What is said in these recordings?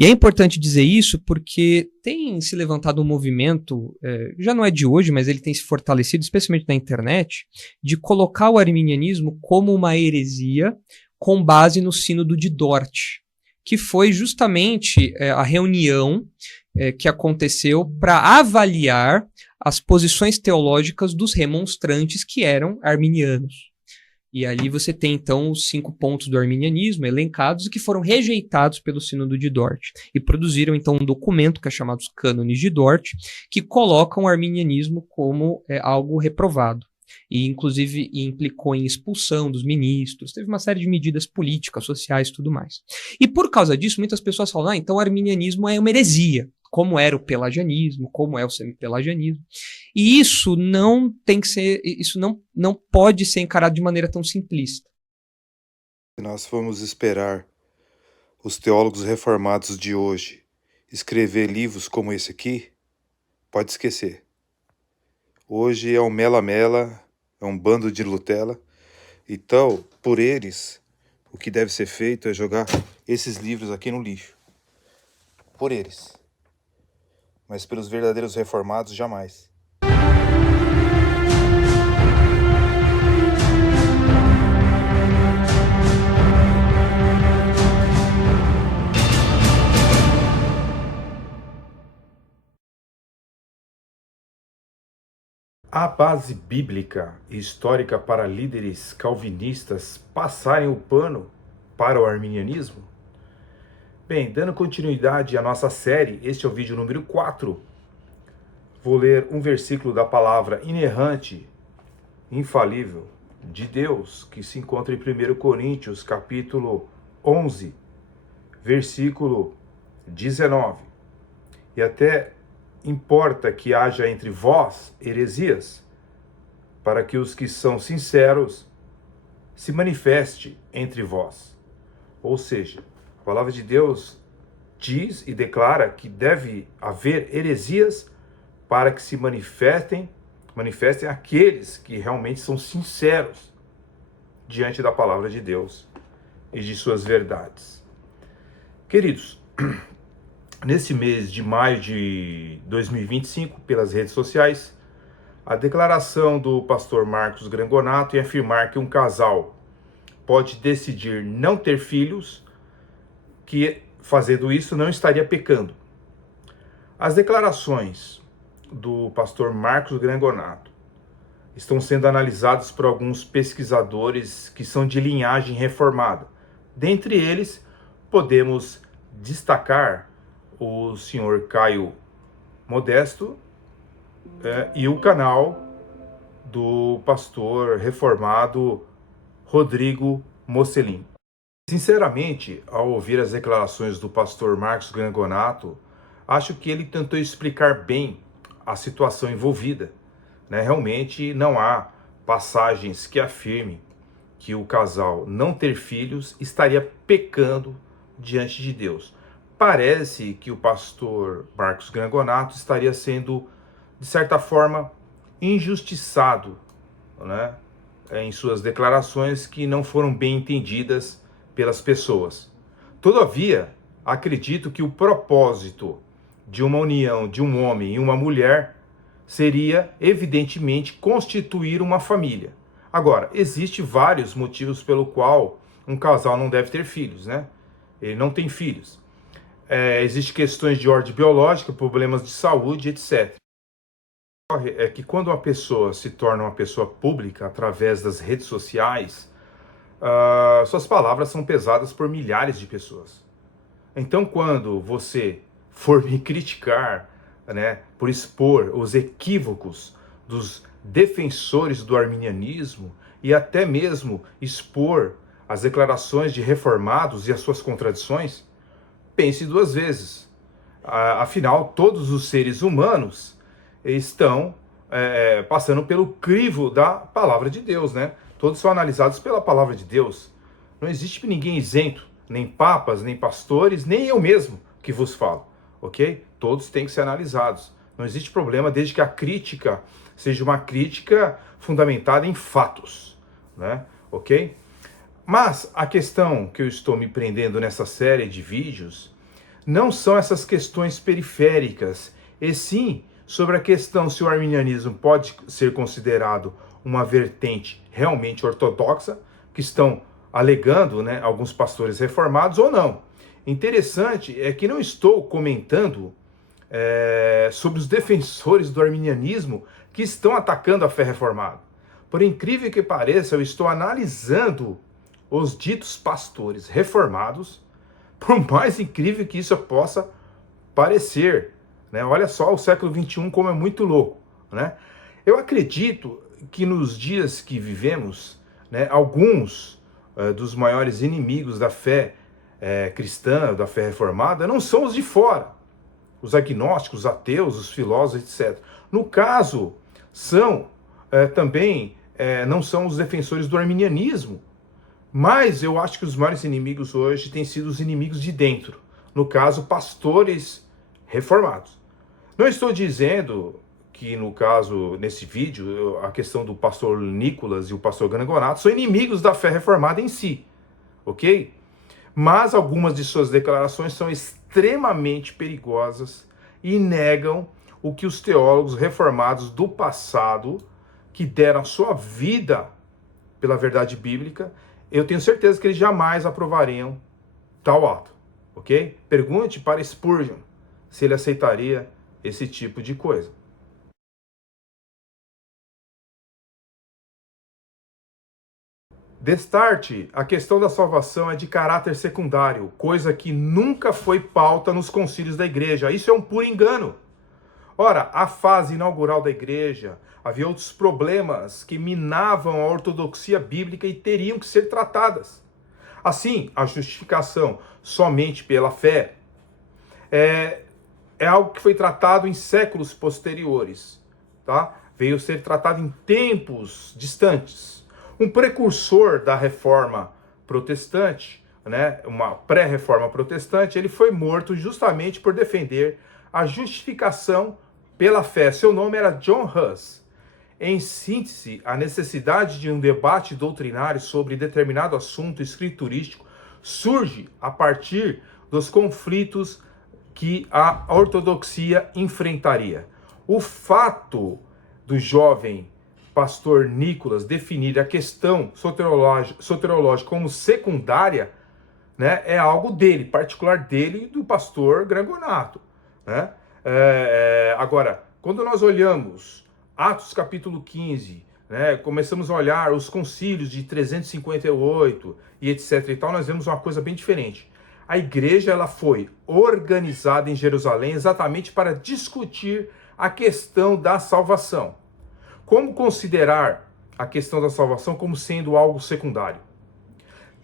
E é importante dizer isso porque tem se levantado um movimento, já não é de hoje, mas ele tem se fortalecido, especialmente na internet, de colocar o arminianismo como uma heresia com base no Sínodo de Dort, que foi justamente a reunião que aconteceu para avaliar as posições teológicas dos remonstrantes que eram arminianos. E ali você tem, então, os 5 pontos do arminianismo elencados e que foram rejeitados pelo Sínodo de Dort. E produziram, então, um documento que é chamado os Cânones de Dort, que colocam o arminianismo como algo reprovado. E, inclusive, implicou em expulsão dos ministros, teve uma série de medidas políticas, sociais e tudo mais. E por causa disso, muitas pessoas falam, então o arminianismo é uma heresia, como era o pelagianismo, como é o semipelagianismo. E isso não tem que ser, isso não pode ser encarado de maneira tão simplista. Se nós formos esperar os teólogos reformados de hoje escrever livros como esse aqui, pode esquecer. Hoje é um mela-mela, é um bando de Nutella. Então, por eles, o que deve ser feito é jogar esses livros aqui no lixo. Por eles. Mas pelos verdadeiros reformados, jamais. A base bíblica e histórica para líderes calvinistas passarem o pano para o arminianismo? Bem, dando continuidade à nossa série, este é o vídeo número 4. Vou ler um versículo da palavra inerrante, infalível, de Deus, que se encontra em 1 Coríntios, capítulo 11, versículo 19. E até importa que haja entre vós heresias, para que os que são sinceros se manifeste entre vós. Ou seja, a palavra de Deus diz e declara que deve haver heresias para que se manifestem aqueles que realmente são sinceros diante da palavra de Deus e de suas verdades. Queridos, nesse mês de maio de 2025, pelas redes sociais, a declaração do pastor Marcos Grangonato em afirmar que um casal pode decidir não ter filhos, que fazendo isso não estaria pecando. As declarações do pastor Marcos Grangonato estão sendo analisadas por alguns pesquisadores que são de linhagem reformada. Dentre eles, podemos destacar o senhor Caio Modesto e o canal do pastor reformado Rodrigo Mocelin. Sinceramente, ao ouvir as declarações do pastor Marcos Grangonato, acho que ele tentou explicar bem a situação envolvida. Realmente não há passagens que afirmem que o casal não ter filhos estaria pecando diante de Deus. Parece que o pastor Marcos Grangonato estaria sendo, de certa forma, injustiçado, em suas declarações que não foram bem entendidas pelas pessoas. Todavia, acredito que o propósito de uma união de um homem e uma mulher seria, evidentemente, constituir uma família. Agora, existem vários motivos pelo qual um casal não deve ter filhos, Ele não tem filhos. Existem questões de ordem biológica, problemas de saúde, etc. É que quando uma pessoa se torna uma pessoa pública através das redes sociais, suas palavras são pesadas por milhares de pessoas. Então, quando você for me criticar, por expor os equívocos dos defensores do arminianismo e até mesmo expor as declarações de reformados e as suas contradições, pense 2 vezes. Afinal, todos os seres humanos estão passando pelo crivo da palavra de Deus, Todos são analisados pela palavra de Deus. Não existe ninguém isento, nem papas, nem pastores, nem eu mesmo que vos falo, ok? Todos têm que ser analisados. Não existe problema desde que a crítica seja uma crítica fundamentada em fatos, ok? Mas a questão que eu estou me prendendo nessa série de vídeos não são essas questões periféricas, e sim sobre a questão se o arminianismo pode ser considerado uma vertente realmente ortodoxa, que estão alegando, né, alguns pastores reformados, ou não. Interessante é que não estou comentando sobre os defensores do arminianismo que estão atacando a fé reformada. Por incrível que pareça, eu estou analisando os ditos pastores reformados, por mais incrível que isso possa parecer, né? Olha só o século XXI como é muito louco, né? Eu acredito que nos dias que vivemos, né, alguns dos maiores inimigos da fé cristã, da fé reformada, não são os de fora, os agnósticos, os ateus, os filósofos, etc. No caso, são também, não são os defensores do arminianismo, mas eu acho que os maiores inimigos hoje têm sido os inimigos de dentro. No caso, pastores reformados. Não estou dizendo que, no caso, nesse vídeo, a questão do pastor Nicolas e o pastor Grangonato são inimigos da fé reformada em si, ok? Mas algumas de suas declarações são extremamente perigosas e negam o que os teólogos reformados do passado, que deram a sua vida pela verdade bíblica, eu tenho certeza que eles jamais aprovariam tal ato, ok? Pergunte para Spurgeon se ele aceitaria esse tipo de coisa. Destarte, a questão da salvação é de caráter secundário, coisa que nunca foi pauta nos concílios da igreja. Isso é um puro engano. Ora, a fase inaugural da igreja, havia outros problemas que minavam a ortodoxia bíblica e teriam que ser tratadas. Assim, a justificação somente pela fé é algo que foi tratado em séculos posteriores, tá? Veio ser tratado em tempos distantes. Um precursor da reforma protestante, né, uma pré-reforma protestante, ele foi morto justamente por defender a justificação pela fé. Seu nome era John Huss. Em síntese, a necessidade de um debate doutrinário sobre determinado assunto escriturístico surge a partir dos conflitos que a ortodoxia enfrentaria. O fato do jovem pastor Nicolas definir a questão soteriológica como secundária, né, é algo dele, particular dele e do pastor Grangonato, né? Agora, quando nós olhamos Atos capítulo 15, né, começamos a olhar os concílios de 358 e etc. e tal, nós vemos uma coisa bem diferente. A igreja ela foi organizada em Jerusalém exatamente para discutir a questão da salvação. Como considerar a questão da salvação como sendo algo secundário?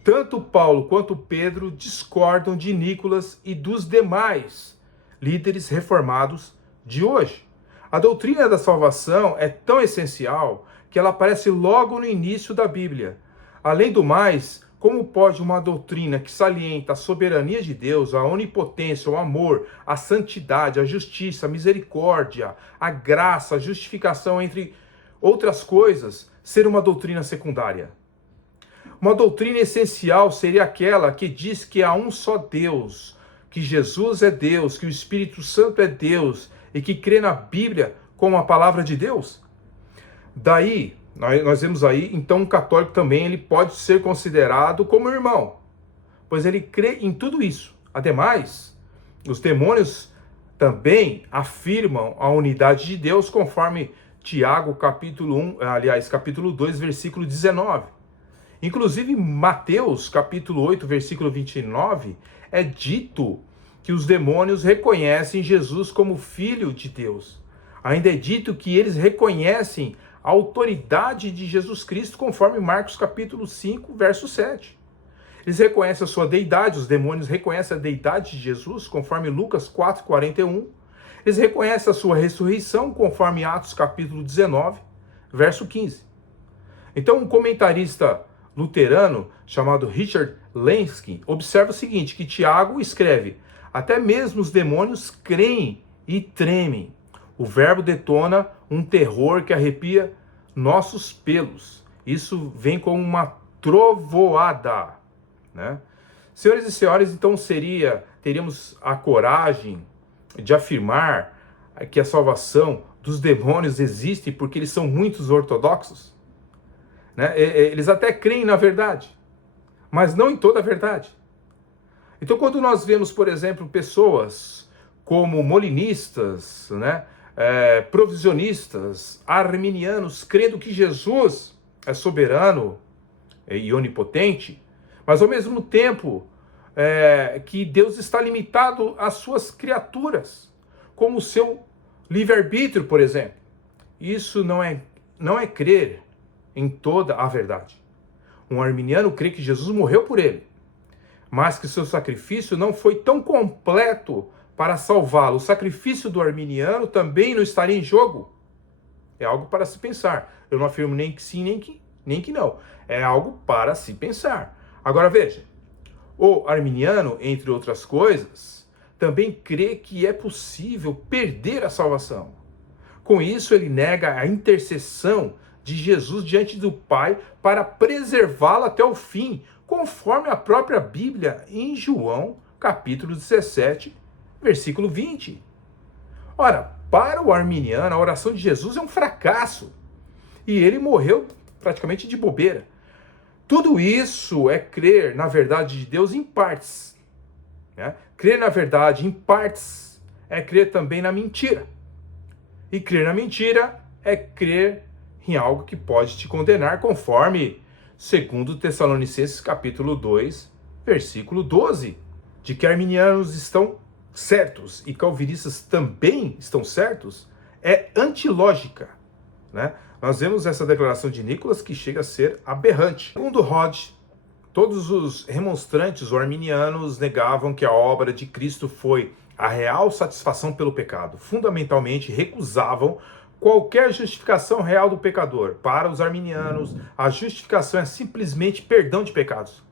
Tanto Paulo quanto Pedro discordam de Nicolas e dos demais líderes reformados de hoje. A doutrina da salvação é tão essencial que ela aparece logo no início da Bíblia. Além do mais, como pode uma doutrina que salienta a soberania de Deus, a onipotência, o amor, a santidade, a justiça, a misericórdia, a graça, a justificação, entre outras coisas, ser uma doutrina secundária? Uma doutrina essencial seria aquela que diz que há um só Deus, que Jesus é Deus, que o Espírito Santo é Deus e que crê na Bíblia como a palavra de Deus. Daí, nós vemos aí, então, um católico também ele pode ser considerado como irmão, pois ele crê em tudo isso. Ademais, os demônios também afirmam a unidade de Deus, conforme Tiago, capítulo 2, versículo 19. Inclusive, Mateus, capítulo 8, versículo 29, é dito que os demônios reconhecem Jesus como Filho de Deus. Ainda é dito que eles reconhecem a autoridade de Jesus Cristo, conforme Marcos capítulo 5, verso 7. Eles reconhecem a sua deidade, os demônios reconhecem a deidade de Jesus, conforme Lucas 4, 41. Eles reconhecem a sua ressurreição, conforme Atos capítulo 19, verso 15. Então, um comentarista luterano chamado Richard Lenski observa o seguinte, que Tiago escreve: até mesmo os demônios creem e tremem. O verbo detona um terror que arrepia nossos pelos. Isso vem como uma trovoada, né? Senhores e senhores, então seria teríamos a coragem de afirmar que a salvação dos demônios existe porque eles são muitos ortodoxos? Né? Eles até creem na verdade, mas não em toda a verdade. Então, quando nós vemos, por exemplo, pessoas como molinistas, né, provisionistas, arminianos, crendo que Jesus é soberano e onipotente, mas ao mesmo tempo que Deus está limitado às suas criaturas, como o seu livre-arbítrio, por exemplo. Isso não é crer em toda a verdade. Um arminiano crê que Jesus morreu por ele, mas que seu sacrifício não foi tão completo para salvá-lo. O sacrifício do arminiano também não estaria em jogo. É algo para se pensar. Eu não afirmo nem que sim, nem que não. É algo para se pensar. Agora veja, o arminiano, entre outras coisas, também crê que é possível perder a salvação. Com isso, ele nega a intercessão de Jesus diante do Pai para preservá-la até o fim, conforme a própria Bíblia em João, capítulo 17, versículo 20. Ora, para o arminiano, a oração de Jesus é um fracasso. E ele morreu praticamente de bobeira. Tudo isso é crer na verdade de Deus em partes. Né? Crer na verdade em partes é crer também na mentira. E crer na mentira é crer em algo que pode te condenar, conforme 2 Tessalonicenses capítulo 2, versículo 12, de que arminianos estão certos e calvinistas também estão certos, é antilógica, né? Nós vemos essa declaração de Nicolas que chega a ser aberrante. Segundo Rod, todos os remonstrantes ou arminianos negavam que a obra de Cristo foi a real satisfação pelo pecado. Fundamentalmente recusavam qualquer justificação real do pecador. Para os arminianos, a justificação é simplesmente perdão de pecados.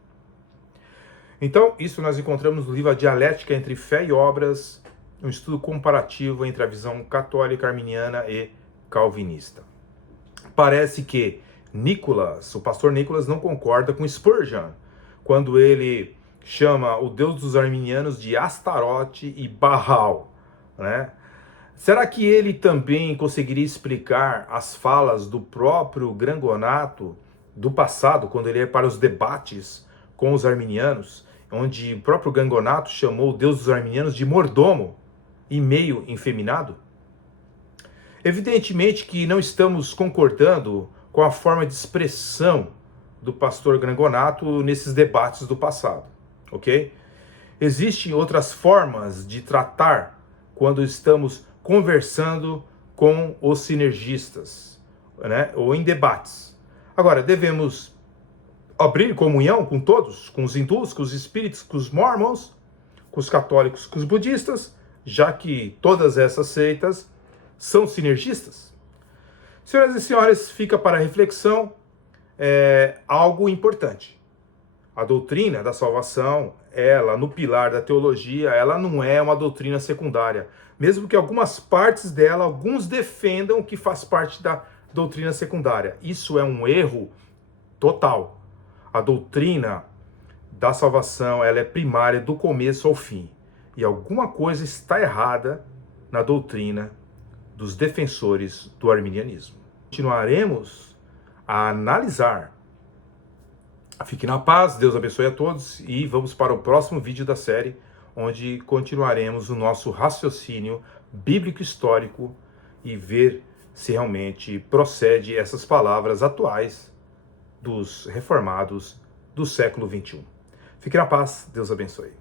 Então, isso nós encontramos no livro A Dialética entre Fé e Obras, um estudo comparativo entre a visão católica, arminiana e calvinista. Parece que Nicolas, o pastor Nicolas, não concorda com Spurgeon, quando ele chama o Deus dos arminianos de Astarote e Baal, né? Será que ele também conseguiria explicar as falas do próprio Grangonato do passado, quando ele ia para os debates com os arminianos, onde o próprio Grangonato chamou o Deus dos arminianos de mordomo e meio efeminado? Evidentemente que não estamos concordando com a forma de expressão do pastor Grangonato nesses debates do passado, ok? Existem outras formas de tratar quando estamos conversando com os sinergistas, né? Ou em debates. Agora, devemos abrir comunhão com todos, com os hindus, com os espíritas, com os mormons, com os católicos, com os budistas, já que todas essas seitas são sinergistas. Senhoras e senhores, fica para reflexão algo importante. A doutrina da salvação, ela, no pilar da teologia, ela não é uma doutrina secundária. Mesmo que algumas partes dela, alguns defendam que faz parte da doutrina secundária. Isso é um erro total. A doutrina da salvação, ela é primária do começo ao fim. E alguma coisa está errada na doutrina dos defensores do arminianismo. Continuaremos a analisar. Fique na paz, Deus abençoe a todos e vamos para o próximo vídeo da série, onde continuaremos o nosso raciocínio bíblico-histórico e ver se realmente procede essas palavras atuais dos reformados do século XXI. Fique na paz, Deus abençoe.